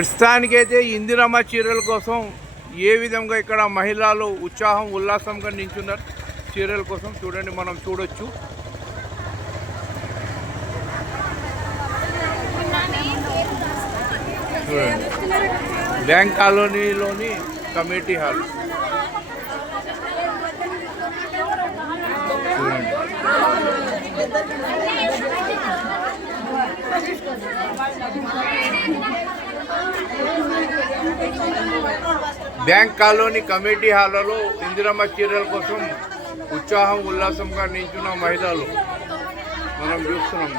ప్రస్తుతానికైతే ఇందిరమ్మ చీరల కోసం ఏ విధంగా ఇక్కడ మహిళలు ఉత్సాహం ఉల్లాసంగా నించున్నారు చీరల కోసం చూడండి, మనం చూడొచ్చు. చూడండి, బ్యాంక్ కాలనీలోని కమిటీ హాల్ చూడండి. బ్యాంక్ కాలనీ కమిటీ హాల్లో ఇందిరమ్మ చీరల కోసం ఉత్సాహం ఉల్లాసంగా నించున్న మహిళలు మనం చూస్తున్నాం.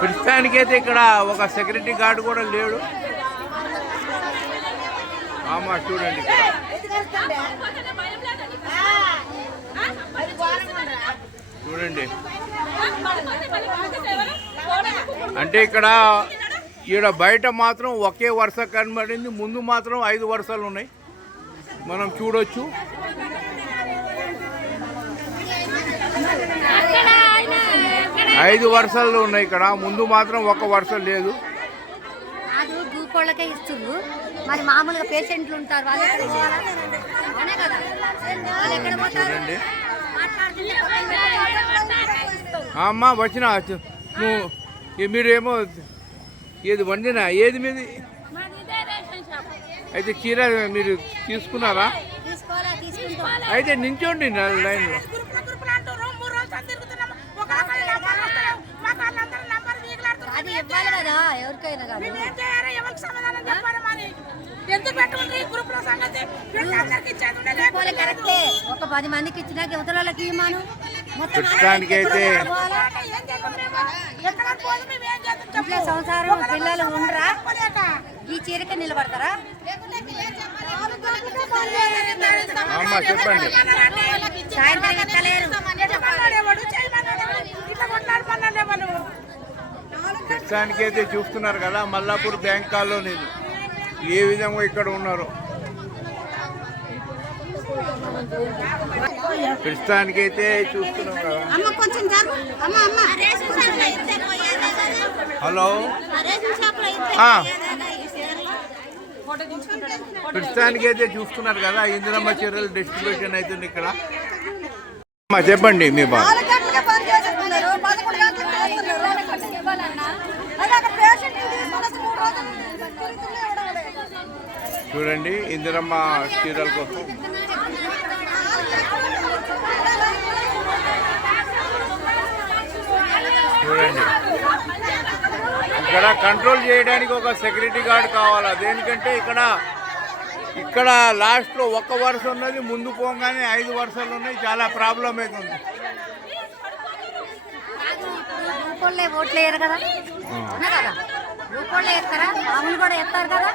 ప్రస్తుతానికైతే ఇక్కడ ఒక సెక్యూరిటీ గార్డు కూడా లేడు. ఆమా చూడండి, చూడండి. అంటే ఇక్కడ ఈడ బయట మాత్రం ఒకే వరుస కనబడింది, ముందు మాత్రం 5 వరుసలు ఉన్నాయి, మనం చూడొచ్చు. ఐదు వరుసలు ఉన్నాయి ఇక్కడ, ముందు మాత్రం ఒక వరుస లేదు. గ్రూప్ ఇస్తున్నారు, మరి మామూలుగా పేషెంట్లు ఉంటారు వాళ్ళు. చూడండి అమ్మా వచ్చిన నువ్వు మీరేమో ఏది వండినా ఏది మీది అయితే చీర మీరు తీసుకున్నారా? అయితే నించోండి లైన్లో. ఒక 10 మందికి ఇచ్చినాక యువతల వాళ్ళకి ఇవ్వమాను. ప్రస్తుతానికైతే సంసారం పిల్లలు ఉండరా, ఈ చీరకే నిలబడతారా? చెప్పండి. సాయంత్రం ఎక్కలేరు. ప్రస్తుతానికైతే చూస్తున్నారు కదా మల్లాపూర్ బ్యాంక్ కాలనీ ఏ విధంగా ఇక్కడ ఉన్నారు. ప్రస్తుతానికైతే చూస్తున్నాం కదా. హలో, ప్రస్తుతానికైతే చూస్తున్నారు కదా ఇందిరమ్మ చీరలు డిస్ట్రిబ్యూషన్ అవుతుంది ఇక్కడ. చెప్పండి మీ బాధ. చూడండి ఇందిరమ్మ చీరల కోసం చూడండి, ఇక్కడ కంట్రోల్ చేయడానికి ఒక సెక్యూరిటీ గార్డ్ కావాలా. దేనికంటే ఇక్కడ లాస్ట్లో ఒక్క వరుస ఉన్నది, ముందు పోగానే 5 వరుసలు ఉన్నాయి, చాలా ప్రాబ్లం అవుతుంది. ఓట్లు వేయరు కదా, రూపాయలు వేస్తారా? మామూలు కూడా వేస్తారు కదా,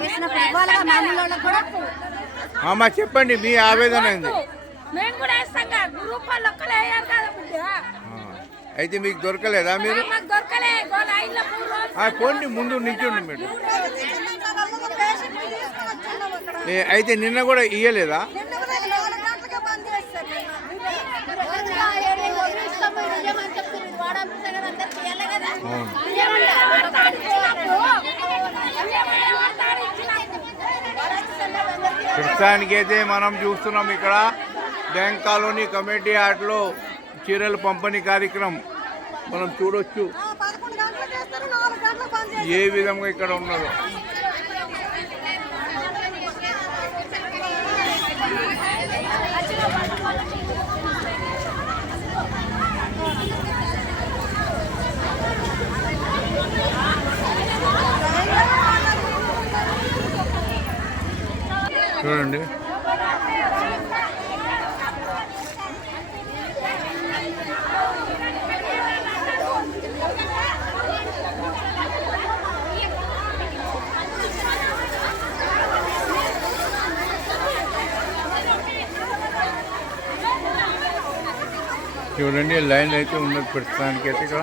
వేసినప్పుడు ఇవ్వాలిగా మామూలు వాళ్ళకి కూడా. అమ్మా చెప్పండి మీ ఆవేదన ఏంది? అయితే మీకు దొరకలేదా? మీరు పోండి, ముందు నిల్చోండి మీరు. అయితే నిన్న కూడా ఇయ్యలేదా? ప్రస్తుతానికైతే మనం చూస్తున్నాం ఇక్కడ బ్యాంక్ కాలనీ కమిటీ హాల్లో చీరల పంపిణీ కార్యక్రమం మనం చూడొచ్చు ఏ విధంగా ఇక్కడ ఉన్నదో. చూడండి చూడండి లైన్ అయితే ఉన్నది ప్రస్తుతానికైతే ఇక్కడ.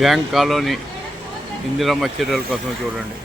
బ్యాంక్ కాలనీ ఇందిరమ్మ చర్యల కోసం చూడండి.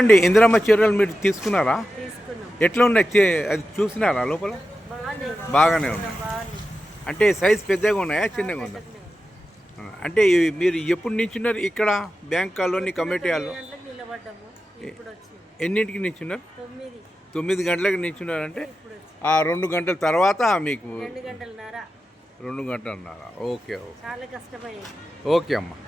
అండి ఇందిరమ్మ చీరలు మీరు తీసుకున్నారా? ఎట్లా ఉన్నాయి? అది చూసినారా లోపల? బాగానే ఉన్నాయి. అంటే సైజ్ పెద్దగా ఉన్నాయా చిన్నగా ఉందా? అంటే మీరు ఎప్పుడు నించున్నారు ఇక్కడ బ్యాంక్ కాలనీ కమిటీ హాల్లో? ఎన్నింటికి నించున్నారు? 9 గంటలకు నించున్నారంటే ఆ 2 గంటల తర్వాత మీకు 2 గంటలున్నారా? ఓకే ఓకే ఓకే అమ్మా.